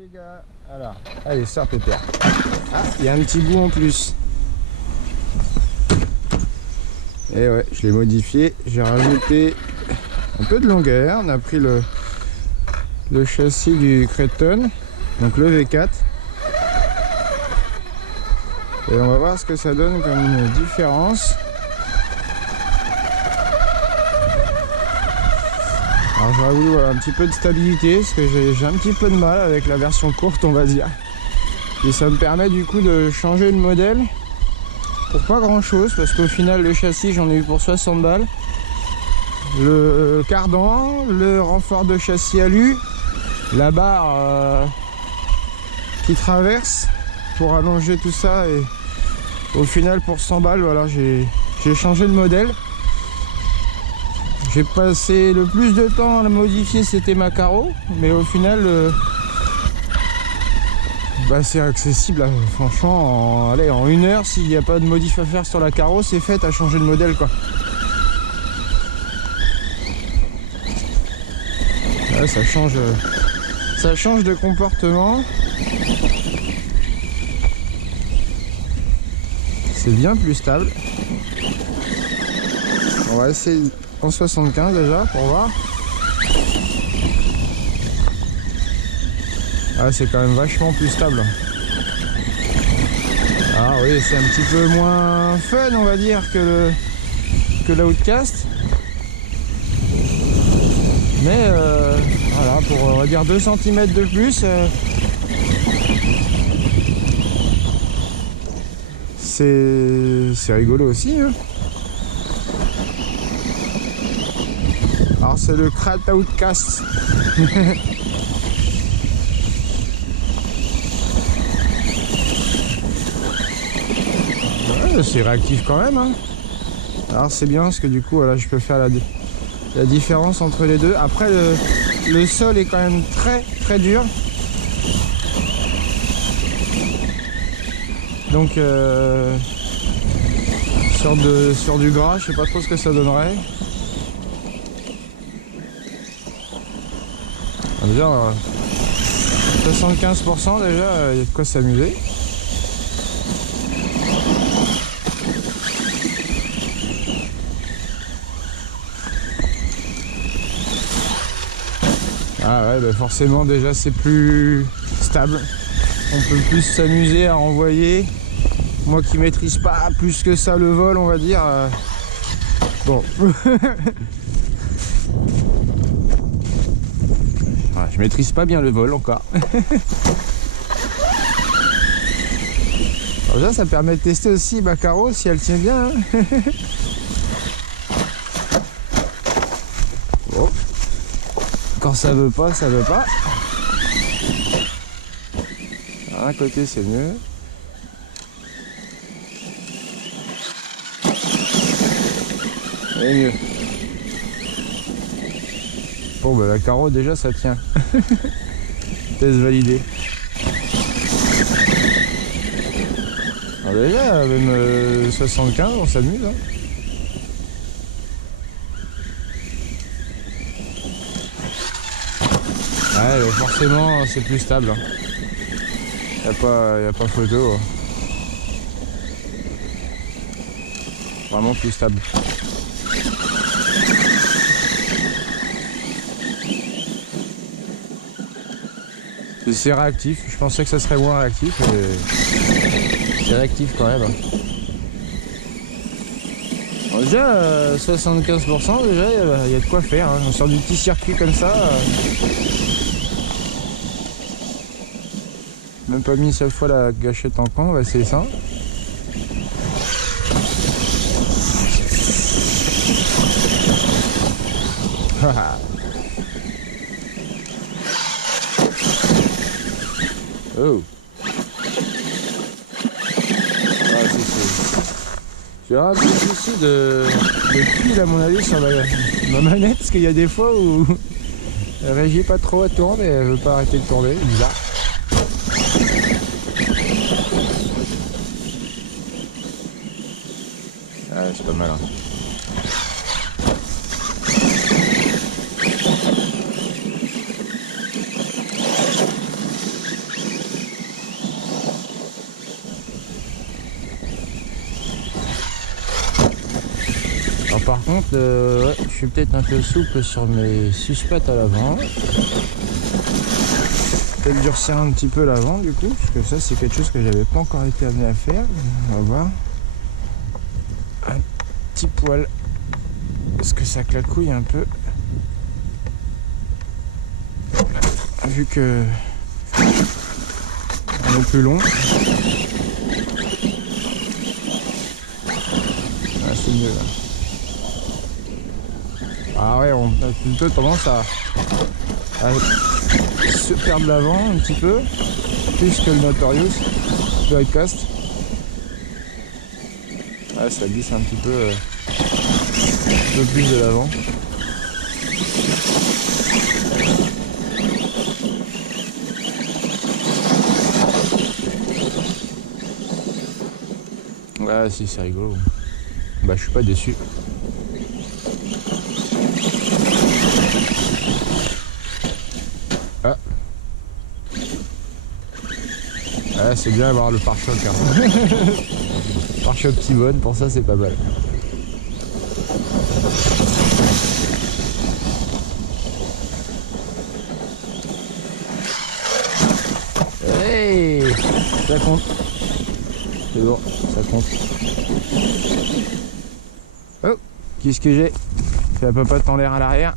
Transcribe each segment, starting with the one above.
dégâts. Alors, allez, sors Pépère. Ah, il y a un petit bout en plus. Et ouais, je l'ai modifié. J'ai rajouté un peu de longueur. On a pris le châssis du Creton, donc le V4. Et on va voir ce que ça donne comme différence. Alors j'aurais voulu un petit peu de stabilité parce que j'ai un petit peu de mal avec la version courte, on va dire. Et ça me permet du coup de changer le modèle pour pas grand chose, parce qu'au final le châssis j'en ai eu pour 60 balles. Le cardan, le renfort de châssis alu, la barre qui traverse pour allonger tout ça, et au final pour 100 balles voilà, j'ai changé le modèle. J'ai passé le plus de temps à la modifier, c'était ma carreau, mais au final c'est accessible, franchement, allez, en 1 heure, s'il n'y a pas de modif à faire sur la carreau, c'est fait, à changer de modèle quoi. Là, ça change de comportement. C'est bien plus stable. On va essayer en 75 déjà pour voir. Ah, c'est quand même vachement plus stable. Ah oui, c'est un petit peu moins fun, on va dire, que la Outcast. Mais voilà, pour on va dire 2 cm de plus, c'est rigolo aussi, hein. Alors c'est le Krat Outcast. Ouais, c'est réactif quand même, hein. Alors c'est bien parce que du coup voilà, je peux faire la différence entre les deux. Après le sol est quand même très dur. Donc sur du gras, je sais pas trop ce que ça donnerait. Déjà 75% déjà, il y a de quoi s'amuser. Ah ouais, bah forcément déjà c'est plus stable. On peut plus s'amuser à renvoyer. Moi qui maîtrise pas plus que ça le vol, on va dire. Bon. Je maîtrise pas bien le vol encore. Alors déjà ça permet de tester aussi ma carreau si elle tient bien, hein. Bon. Quand ça veut pas, ça veut pas. Alors, d'un côté c'est mieux. Et mieux. Bon bah la carreau déjà ça tient. Test validé. Alors déjà même 75 on s'amuse, hein. Ouais forcément c'est plus stable, hein. Y a pas photo, hein. Vraiment plus stable. C'est réactif, je pensais que ça serait moins réactif, mais c'est réactif quand même. Alors déjà 75% déjà il y a de quoi faire, hein. On sort du petit circuit comme ça. Même pas mis cette fois la gâchette en coin, on va essayer ça. Oh. Ah, j'ai un petit souci de pile à mon avis sur ma manette, parce qu'il y a des fois où elle réagit pas trop à tourner, elle veut pas arrêter de tourner, bizarre. Ah, c'est pas mal, hein. par contre, ouais, je suis peut-être un peu souple sur mes suspects à l'avant. Peut-être durcir un petit peu l'avant du coup, parce que ça c'est quelque chose que j'avais pas encore été amené à faire. On va voir. Un petit poil, parce que ça claquouille un peu. Vu que on est plus long. Ah, c'est mieux là. Ah ouais, on a plutôt tendance à se perdre l'avant un petit peu, plus que le Notorious, le Redcast. Ouais, ça glisse un petit peu plus de l'avant. Ouais, si, c'est rigolo. Bah, je suis pas déçu. Ah. Ah, c'est bien avoir le pare-choc. Hein. Pare-choc T-Bone, pour ça, c'est pas mal. Hey, ça compte. C'est bon, ça compte. Oh, qu'est-ce que j'ai? Ça va pas en l'air à l'arrière.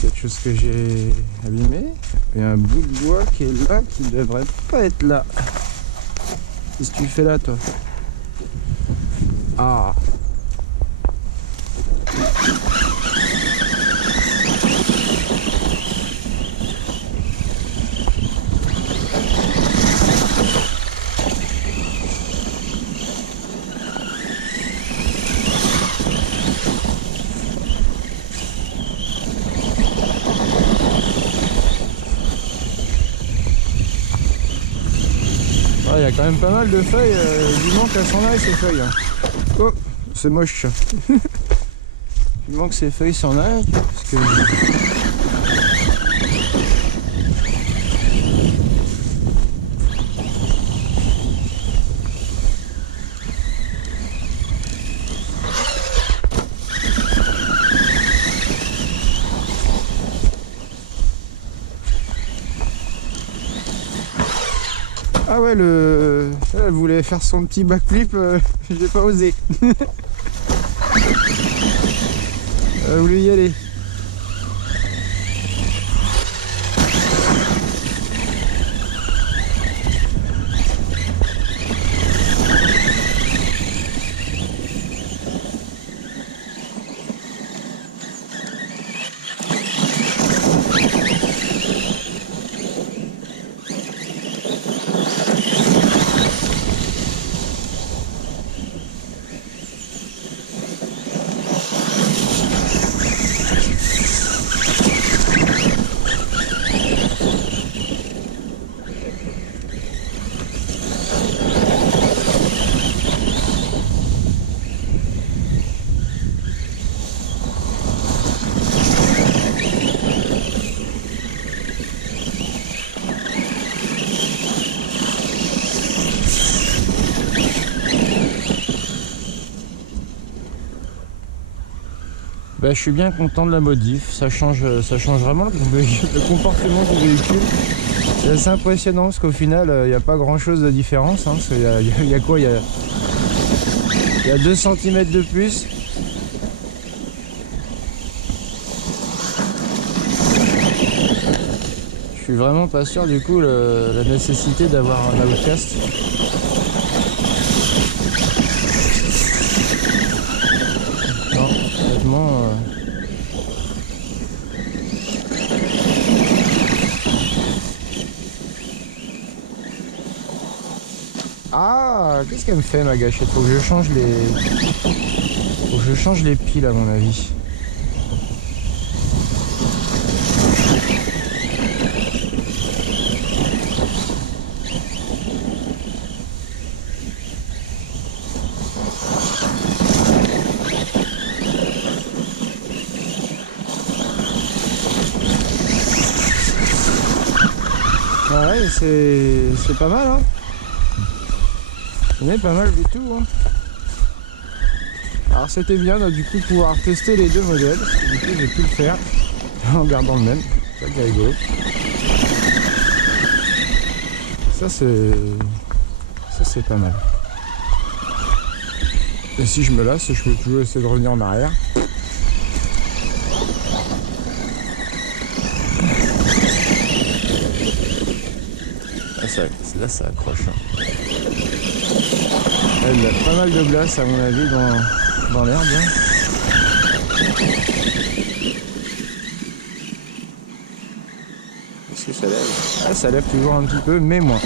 Quelque chose que j'ai abîmé. Il y a un bout de bois qui est là, qui devrait pas être là. Qu'est-ce que tu fais là, toi? Ah. Il y a quand même pas mal de feuilles, il manque à s'en aille ces feuilles. Hein. Oh, c'est moche. Il manque ces feuilles s'en aille parce que... Ah ouais, elle voulait faire son petit backflip, j'ai pas osé. Elle a voulu y aller. Bah, je suis bien content de la modif, ça change vraiment le comportement du véhicule. C'est assez impressionnant parce qu'au final il n'y a pas grand chose de différence. Hein, il y a quoi, il y a 2 cm de plus. Je suis vraiment pas sûr du coup la nécessité d'avoir un Outcast. Non, honnêtement... Ah, qu'est-ce qu'elle me fait ma gâchette? Faut que je change les piles à mon avis. Ouais, c'est pas mal, hein. Ce n'est pas mal du tout, hein. Alors c'était bien du coup de pouvoir tester les deux modèles. Du coup j'ai pu le faire en gardant le même. C'est ça qui est rigolo. Ça c'est pas mal. Et si je me lasse, je peux toujours essayer de revenir en arrière. Là ça accroche. Il y a pas mal de glace à mon avis dans l'herbe. Est-ce que ça lève? Ah, ça lève toujours un petit peu, mais moins.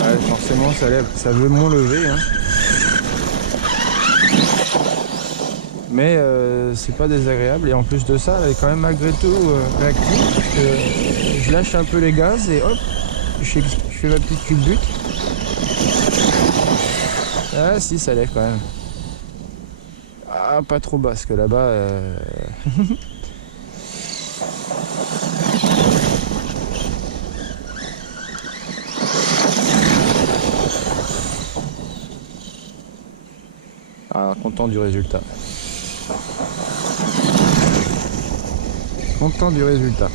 Ouais, forcément ça lève, ça veut moins lever. Hein. Mais c'est pas désagréable, et en plus de ça elle est quand même malgré tout réactive, parce que je lâche un peu les gaz et hop, je fais ma petite culbute. Ah si, ça lève quand même. Ah, pas trop bas, parce que là-bas ah, content du résultat. Content du résultat.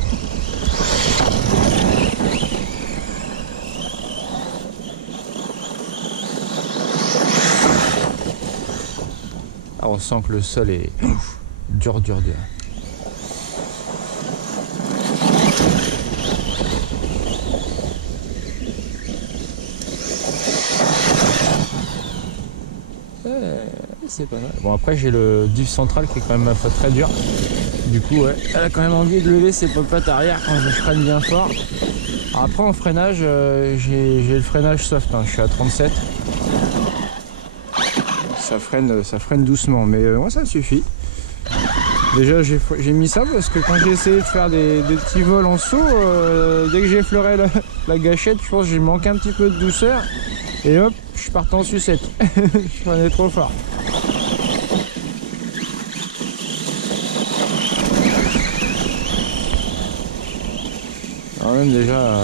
Ah, on sent que le sol est dur. C'est pas mal. Bon, après j'ai le diff central qui est quand même ma foi très dur. Du coup ouais, elle a quand même envie de lever ses popotes arrière quand je freine bien fort. Alors après en freinage, j'ai le freinage soft, hein. Je suis à 37. Ça freine doucement, mais moi ça me suffit. Déjà j'ai mis ça parce que quand j'ai essayé de faire des petits vols en saut, dès que j'ai effleuré la gâchette, je pense que j'ai manqué un petit peu de douceur. Et hop, je suis parti en sucette. Je freinais trop fort. Alors même déjà,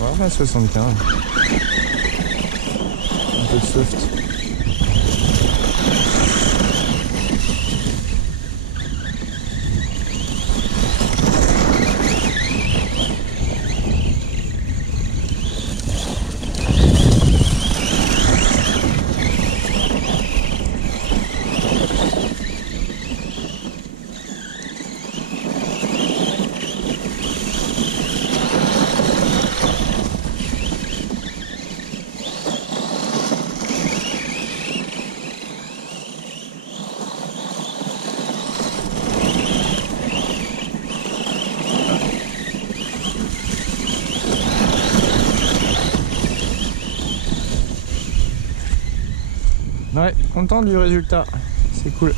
on va faire 75. Un peu de soft. Ouais, content du résultat, c'est cool.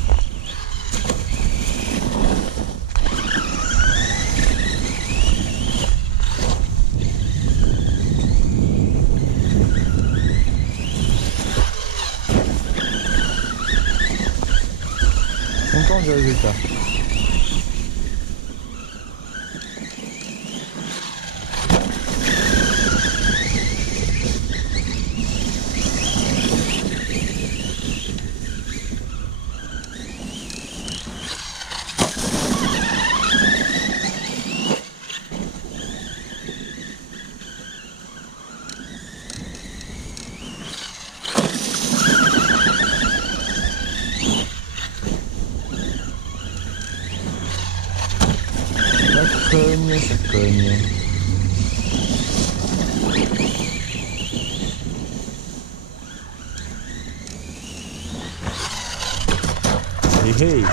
Content du résultat. Ça cogne. Hey.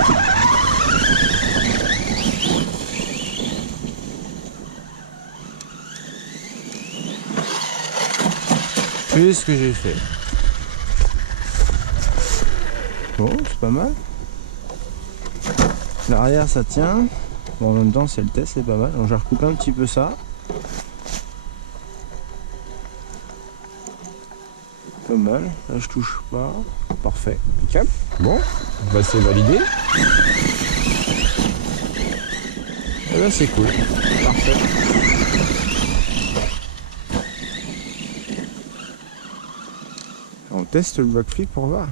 C'est ce que j'ai fait. Bon, c'est pas mal. L'arrière ça tient. Bon, en même temps c'est le test, c'est pas mal. Donc je vais recouper un petit peu ça. Pas mal. Là je touche pas. Parfait. Impeccable. Bon, bah c'est validé. Et là c'est cool. Parfait. teste le backflip pour voir.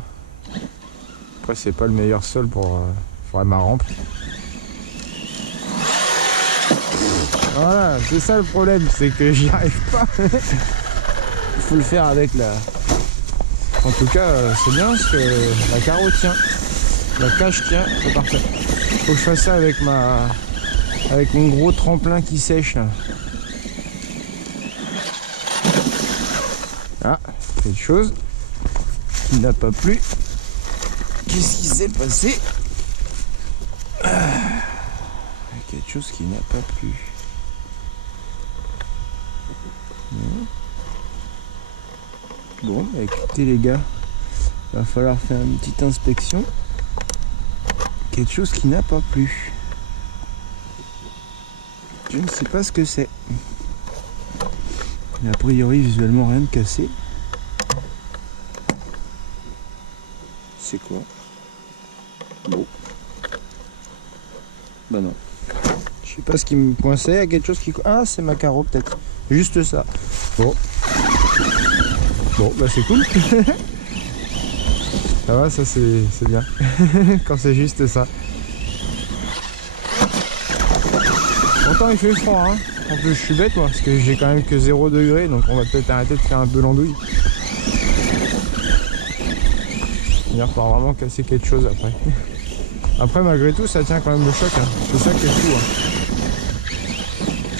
Après c'est pas le meilleur sol pour ma rampe. Voilà, c'est ça le problème, c'est que j'y arrive pas. Il faut le faire avec la... En tout cas, c'est bien parce que la carreau tient. La cage tient, c'est parfait. Faut que je fasse ça avec mon gros tremplin qui sèche là. Ah, quelque chose qui n'a pas plu. Qu'est-ce qui s'est passé? Quelque chose qui n'a pas plu. Bon, bah écoutez les gars, va falloir faire une petite inspection. Quelque chose qui n'a pas plu. Je ne sais pas ce que c'est. A priori visuellement rien de cassé. C'est quoi? Bon. Bah non. Je sais pas ce qui me coinçait, il y a quelque chose qui... Ah, c'est ma carreau peut-être. Juste ça. Bon. Bon, bah c'est cool. Ça va, ça c'est bien. Quand c'est juste ça. Pourtant il fait froid, hein. En plus je suis bête moi, parce que j'ai quand même que 0 degré, donc on va peut-être arrêter de faire un peu l'andouille. Il va falloir vraiment casser quelque chose après. Après malgré tout ça tient quand même le choc, hein. C'est ça qui est fou, hein.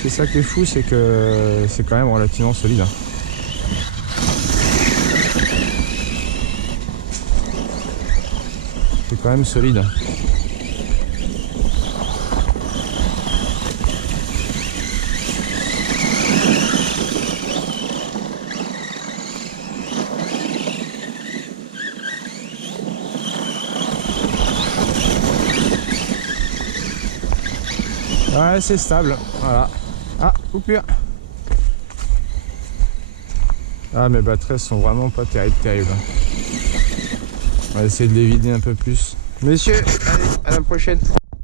C'est ça qui est fou, c'est que c'est quand même relativement solide, hein. C'est quand même solide. Ouais, c'est stable, voilà. Ah, coupure. Ah, mes batteries sont vraiment pas terribles. On va essayer de les vider un peu plus. Messieurs, allez, à la prochaine.